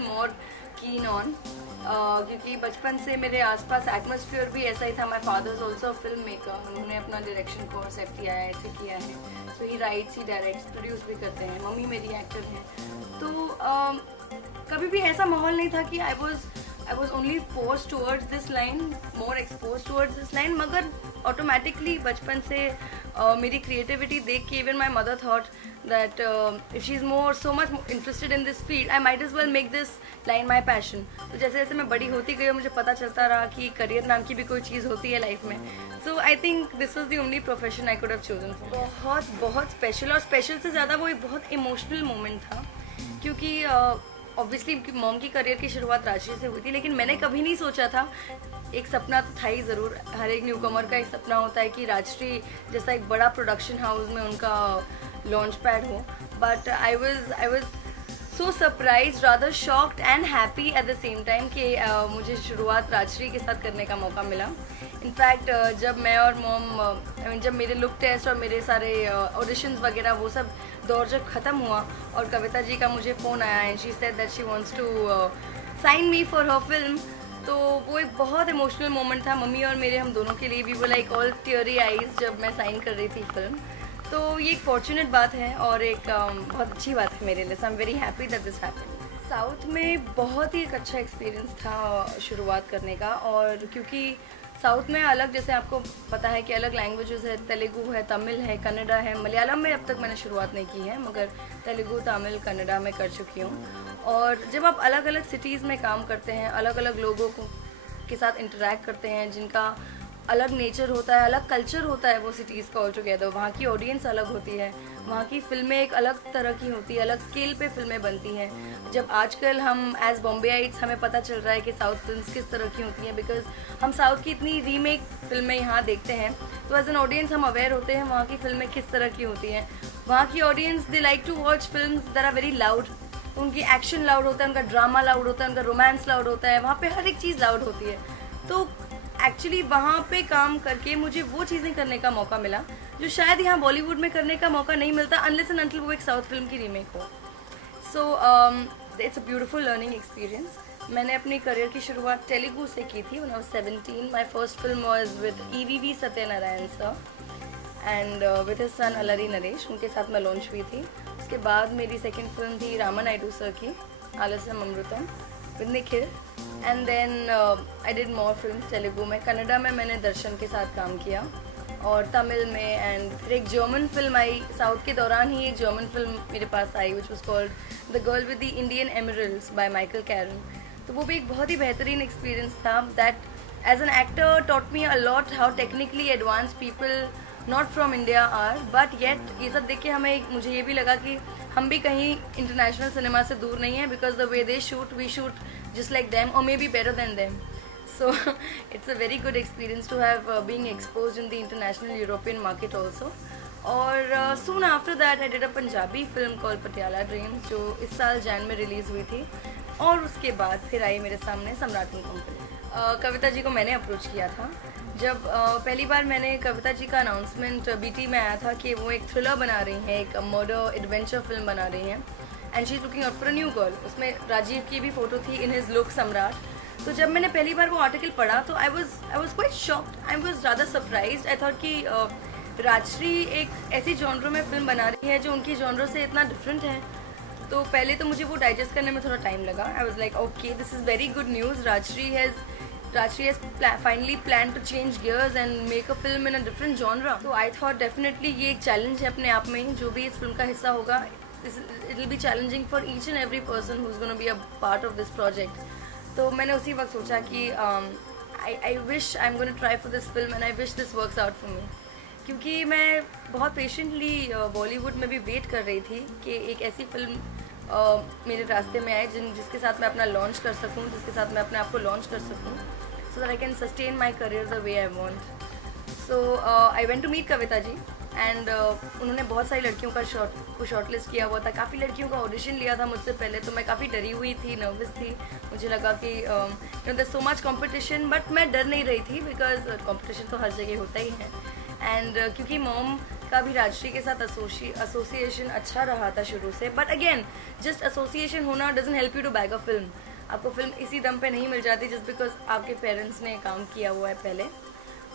More keen on, क्योंकि बचपन से मेरे आसपास एटमॉस्फेयर भी ऐसा ही था. My father is also film maker, उन्होंने अपना डायरेक्शन कोर्स किया है, ऐसे किया है. So he writes, he directs, produce भी करते हैं. मम्मी मेरी एक्टर हैं. तो कभी भी ऐसा माहौल नहीं था कि I was only force towards this line, more expose towards this line. मगर ऑटोमेटिकली बचपन से मेरी क्रिएटिविटी देख के even my mother thought that if she is so much interested in this field, I might as well make this line my passion. तो जैसे जैसे मैं बड़ी होती गई मुझे पता चलता रहा कि करियर नाम की भी कोई चीज़ होती है लाइफ में. So I think this was the only profession I could have chosen for. बहुत बहुत स्पेशल, और स्पेशल से ज़्यादा वो एक बहुत इमोशनल मोमेंट था, क्योंकि ऑब्वियसली मॉम की करियर की शुरुआत राजश्री से हुई थी, लेकिन मैंने कभी नहीं सोचा था. एक सपना तो था ही ज़रूर, हर एक न्यूकमर का एक सपना होता है कि राजश्री जैसा एक बड़ा प्रोडक्शन हाउस में उनका लॉन्च पैड हो. But I was so surprise, rather shocked and happy at the same time कि मुझे शुरुआत राजश्री के साथ करने का मौका मिला. इनफैक्ट जब मैं और मॉम जब मेरे लुक टेस्ट और मेरे सारे ऑडिशंस वगैरह वो सब दौर जब ख़त्म हुआ और कविता जी का मुझे फ़ोन आया and she said that she wants to sign me for her film, तो वो एक बहुत इमोशनल मोमेंट था मम्मी और मेरे, हम दोनों के लिए भी. वो लाइक ऑल टीयरी आइज जब मैं साइन कर रही थी फिल्म. तो ये एक फॉर्चुनेट बात है और एक बहुत अच्छी बात है मेरे लिए. So I am very happy that this happened. South में बहुत ही एक अच्छा एक्सपीरियंस था शुरुआत करने का, और क्योंकि साउथ में अलग, जैसे आपको पता है कि अलग लैंग्वेजेस है, तेलुगु है, तमिल है, कन्नड़ा है, मलयालम में अब तक मैंने शुरुआत नहीं की है, मगर तेलुगु, तमिल, कन्नड़ा में कर चुकी हूँ. और जब आप अलग अलग सिटीज़ में काम करते हैं, अलग अलग लोगों को के साथ इंटरेक्ट करते हैं जिनका अलग नेचर होता है, अलग कल्चर होता है वो सिटीज़ का ऑल टुगेदर, वहाँ की ऑडियंस अलग होती है, वहाँ की फिल्में एक अलग तरह की होती है, अलग स्केल पे फिल्में बनती हैं. जब आजकल हम एज बॉम्बेइट्स हमें पता चल रहा है कि साउथ फिल्म्स किस तरह की होती हैं, बिकॉज हम साउथ की इतनी रीमेक फिल्में यहाँ देखते हैं, तो एज एन ऑडियंस हम अवेयर होते हैं वहाँ की फिल्में किस तरह की होती हैं. वहाँ की audience they like to watch films that are very loud. उनकी एक्शन लाउड होता है, उनका ड्रामा लाउड होता है, उनका रोमांस लाउड होता है, वहाँ पे हर एक चीज़ लाउड होती है. तो एक्चुअली वहाँ पे काम करके मुझे वो चीज़ें करने का मौका मिला जो शायद यहाँ बॉलीवुड में करने का मौका नहीं मिलता अनलेस एंड अनटिल वो एक साउथ फिल्म की रीमेक हो. So it's a beautiful learning experience. मैंने अपनी करियर की शुरुआत तेलुगु से की थी when I was 17. My first film was with EVV Satyanarayana sir and with his son Allari Naresh, उनके साथ मैं लॉन्च हुई थी. उसके बाद मेरी सेकेंड फिल्म थी रामा नायडू सर की Alasyam Amrutham with Nikhil. And then I did more film Telugu में. कन्नड़ा में मैंने दर्शन के साथ काम किया, और तमिल में, एंड फिर एक जर्मन फिल्म आई साउथ के दौरान ही. एक जर्मन फिल्म मेरे पास आई which was called the girl with the Indian emeralds by Michael Karen. तो वो भी एक बहुत ही बेहतरीन एक्सपीरियंस था. That as an actor taught me a lot how technically advance people not from India are, but yet ये सब देख के मुझे ये भी लगा कि हम भी कहीं इंटरनेशनल सिनेमा से दूर नहीं है, because the way they shoot we shoot just like them or maybe better than them. So it's a very good experience to have being exposed in the international European market also. और soon after that I did a Punjabi film called Patiala Dreams जो इस साल जैन में release हुई थी. और उसके बाद फिर आई मेरे सामने सम्राट एंड कंपनी. कविता जी को मैंने अप्रोच किया था जब पहली बार मैंने कविता जी का अनाउंसमेंट BT में आया था कि वो एक थ्रिलर बना रही हैं, एक मर्डर एडवेंचर फिल्म बना रही हैं, and she is looking out for a new girl. उसमें राजीव की भी फ़ोटो थी इन हिज लुक सम्राट. तो जब मैंने पहली बार वो आर्टिकल पढ़ा तो I was quite shocked, I was ज़्यादा सरप्राइज्ड. आई थॉट कि राजश्री एक ऐसी जॉनर में फिल्म बना रही है जो उनकी जॉनर से इतना डिफरेंट है. तो पहले तो मुझे वो डाइजेस्ट करने में थोड़ा टाइम लगा. I was like okay, this is very good news. Rajshri has finally planned to change gears and make a film in a different genre. So I thought definitely ये एक चैलेंज है अपने आप में. जो भी इस फिल्म का हिस्सा होगा, it will be challenging for each and every person who's going to be a part of this project. तो मैंने उसी वक्त सोचा कि I wish I'm going to try for this film and I wish this works out for me. क्योंकि मैं बहुत patiently Bollywood में भी वेट कर रही थी कि एक ऐसी फिल्म मेरे रास्ते में आए जिसके साथ मैं अपना लॉन्च कर सकूं, जिसके साथ मैं अपने आप को लॉन्च कर सकूं, so that I can sustain my career the way I want. So I went to meet Kavita ji and उन्होंने बहुत सारी लड़कियों का शॉर्ट लिस्ट किया हुआ था. काफ़ी लड़कियों का ऑडिशन लिया था मुझसे पहले, तो मैं काफ़ी डरी हुई थी, नर्वस थी. मुझे लगा कि there so much competition, but मैं डर नहीं रही थी बिकॉज कॉम्पिटिशन तो हर जगह होता ही है. एंड क्योंकि मॉम का भी राजश्री के साथ एसोसिएशन अच्छा रहा था शुरू से, बट अगेन जस्ट एसोसिएशन होना doesn't help you to back a film. आपको फिल्म इसी दम पे नहीं मिल जाती जस्ट बिकॉज आपके पेरेंट्स ने काम किया हुआ है पहले।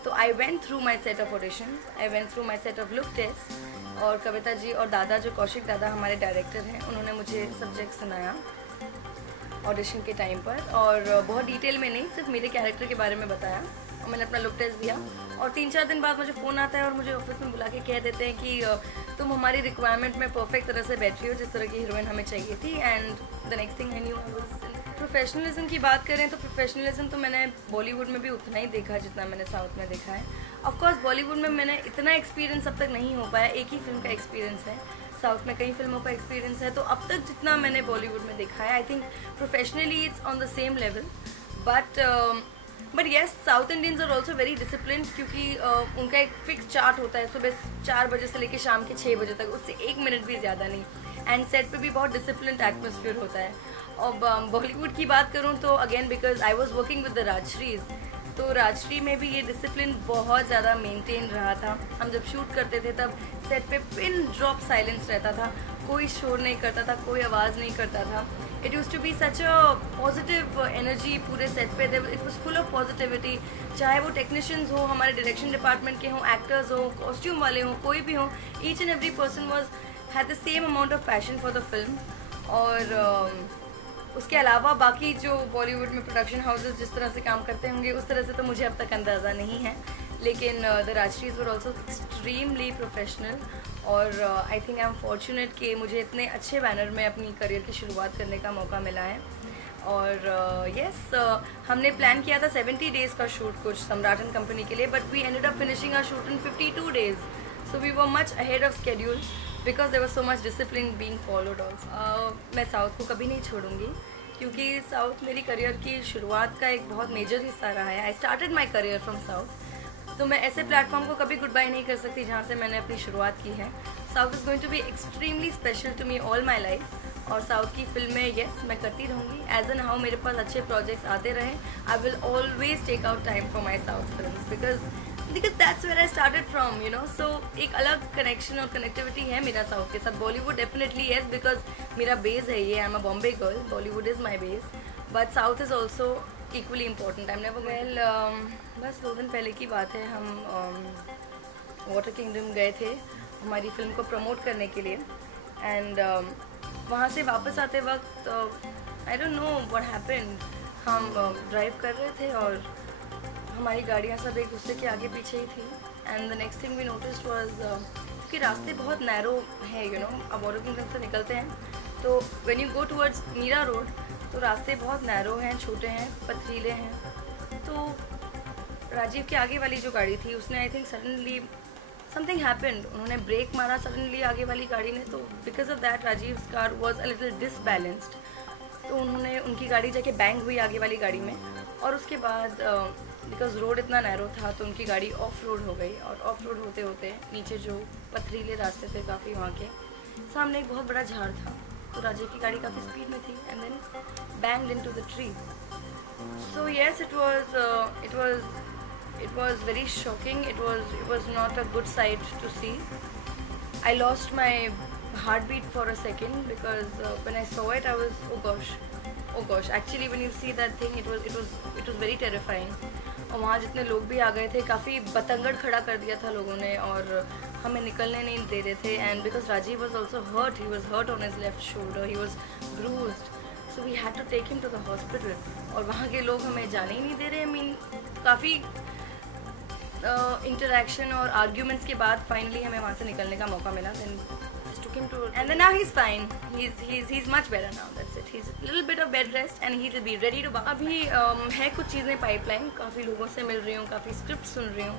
तो I went through my set of auditions, I went through my set of look test, और कविता जी और दादा जो कौशिक दादा हमारे डायरेक्टर हैं, उन्होंने मुझे सब्जेक्ट सुनाया ऑडिशन के टाइम पर, और बहुत डिटेल में नहीं, सिर्फ मेरे कैरेक्टर के बारे में बताया, और मैंने अपना लुक टेस्ट दिया। और 3-4 दिन बाद मुझे फ़ोन आता है और मुझे ऑफिस में बुला के कह देते हैं कि तुम हमारी रिक्वायरमेंट में परफेक्ट तरह से बैठी हो, जिस तरह की हीरोइन हमें चाहिए थी। And the next thing I knew I was. Professionalism की बात करें तो प्रोफेशनलिज्म तो मैंने बॉलीवुड में भी उतना ही देखा जितना मैंने साउथ में देखा है। ऑफकोर्स बॉलीवुड में मैंने इतना एक्सपीरियंस अब तक नहीं हो पाया, एक ही फिल्म का एक्सपीरियंस है, साउथ में कई फिल्मों का एक्सपीरियंस है। तो अब तक जितना मैंने बॉलीवुड में देखा है, I think professionally it's on the same level, but yes south Indians are also very discipline, क्योंकि उनका एक फिक्स चार्ट होता है, सुबह 4 बजे से लेकर शाम के 6 बजे तक, उससे 1 मिनट भी ज़्यादा नहीं। एंड सेट पे भी बहुत डिसिप्लिन एटमोसफियर होता है। और बॉलीवुड की बात करूँ तो again because I was working with the Rajshris, तो राजश्री में भी ये डिसिप्लिन बहुत ज़्यादा मेंटेन रहा था। हम जब शूट करते थे तब सेट पे पिन ड्रॉप साइलेंस रहता था, कोई शोर नहीं करता था, कोई आवाज़ नहीं करता था। It use to be such a positive energy पूरे सेट पे, it was full of positivity. चाहे वो टेक्नीशियंस हो, हमारे डायरेक्शन डिपार्टमेंट के हों, एक्टर्स हो, कॉस्ट्यूम वाले हों, कोई भी हो, each and every person was had the same amount of passion for the film. और उसके अलावा बाकी जो बॉलीवुड में प्रोडक्शन हाउसेस जिस तरह से काम करते होंगे उस तरह से तो मुझे अब तक अंदाज़ा नहीं है, लेकिन the Rajshris were also extremely professional. और I think I am fortunate कि मुझे इतने अच्छे बैनर में अपनी करियर की शुरुआत करने का मौका मिला है। और येस हमने प्लान किया था 70 डेज़ का शूट कुछ सम्राट एंड कंपनी के लिए, but we ended up finishing our shoot in 52 days, so we were much ahead of schedule because there was so much discipline being followed also. मैं south को कभी नहीं छोड़ूंगी, क्योंकि साउथ मेरी करियर की शुरुआत का एक बहुत मेजर हिस्सा रहा है। I started my career from south, तो मैं ऐसे प्लेटफॉर्म को कभी गुड बाय नहीं कर सकती जहाँ से मैंने अपनी शुरुआत की है। South is going to be extremely special to me all my life, और साउथ की फिल्में येस मैं करती रहूँगी। एज एन हाउ मेरे पास अच्छे प्रोजेक्ट्स आते रहें, I will always take out time for my south film because that's where I started from, you know. So एक अलग कनेक्शन और कनेक्टिविटी है मेरा साउथ के साथ। बॉलीवुड डेफिनेटली येस बिकॉज मेरा बेस है ये, I am a Bombay girl, Bollywood is my base, but south is also equally important. I never well बस 2 दिन पहले की बात है, हम वाटर किंगडम गए थे हमारी फिल्म को प्रमोट करने के लिए। एंड वहाँ से वापस आते वक्त I don't know what happened, हम ड्राइव कर रहे थे और हमारी गाड़ियाँ सब एक दूसरे के आगे पीछे ही थी। And the next thing we noticed was, क्योंकि रास्ते बहुत नैरो है, यू नो, अब वाटर किंगडम से निकलते हैं तो when you go towards Mira road तो रास्ते बहुत नैरो हैं, छोटे हैं, पथरीले हैं। तो राजीव के आगे वाली जो गाड़ी थी उसने I think suddenly something happened, उन्होंने ब्रेक मारा सडनली आगे वाली गाड़ी ने, तो because of that Rajiv car was a little disbalanced, तो उनकी गाड़ी जाके बैंग हुई आगे वाली गाड़ी में। और उसके बाद बिकॉज रोड इतना नैरो था तो उनकी गाड़ी ऑफ रोड हो गई, और ऑफ रोड होते होते नीचे जो पथरीले रास्ते थे काफ़ी, वहाँ के सामने एक बहुत बड़ा झाड़ था, तो राजीव की गाड़ी काफ़ी स्पीड में थी and then banged into the tree. So yes it was very shocking. It was not a good sight to see. I lost my heartbeat for a second because when I saw it I was oh gosh. Actually when you see that thing it was very terrifying. और वहाँ जितने लोग भी आ गए थे, काफ़ी बतंगड़ खड़ा कर दिया था लोगों ने और हमें निकलने नहीं दे रहे थे। And because Rajiv was also hurt, he was hurt on his left shoulder, he was bruised, so we had to take him to the hospital. और वहाँ के लोग हमें जाने ही नहीं दे रहे। I mean काफ़ी इंटरेक्शन और आर्ग्यूमेंट्स के बाद फाइनली हमें वहाँ से निकलने का मौका मिला। Then just took him to and then now he's fine. He's much better now. That's it. He's a little bit of bed rest and he will be ready to. अभी है कुछ चीज़ें पाइपलाइन, काफ़ी लोगों से मिल रही हूँ, काफ़ी स्क्रिप्ट सुन रही हूँ,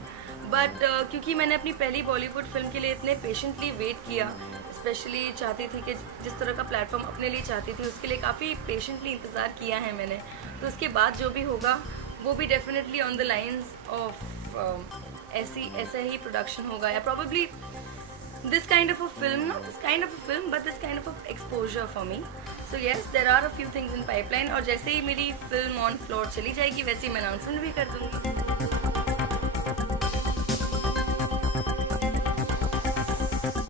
बट क्योंकि मैंने अपनी पहली बॉलीवुड फिल्म के लिए इतने पेशेंटली वेट किया, स्पेशली चाहती थी कि जिस तरह का प्लेटफॉर्म अपने लिए चाहती थी उसके लिए काफ़ी पेशेंटली इंतज़ार किया है मैंने, तो उसके बाद जो भी होगा वो भी definitely on the lines of ऐसा ही प्रोडक्शन होगा, या probably this kind of a film, not this kind of a film but this kind of a exposure for me. So yes, there are a few things in pipeline, और जैसे ही मेरी film on floor चली जाएगी वैसे ही मैं announcement भी कर दूँगी।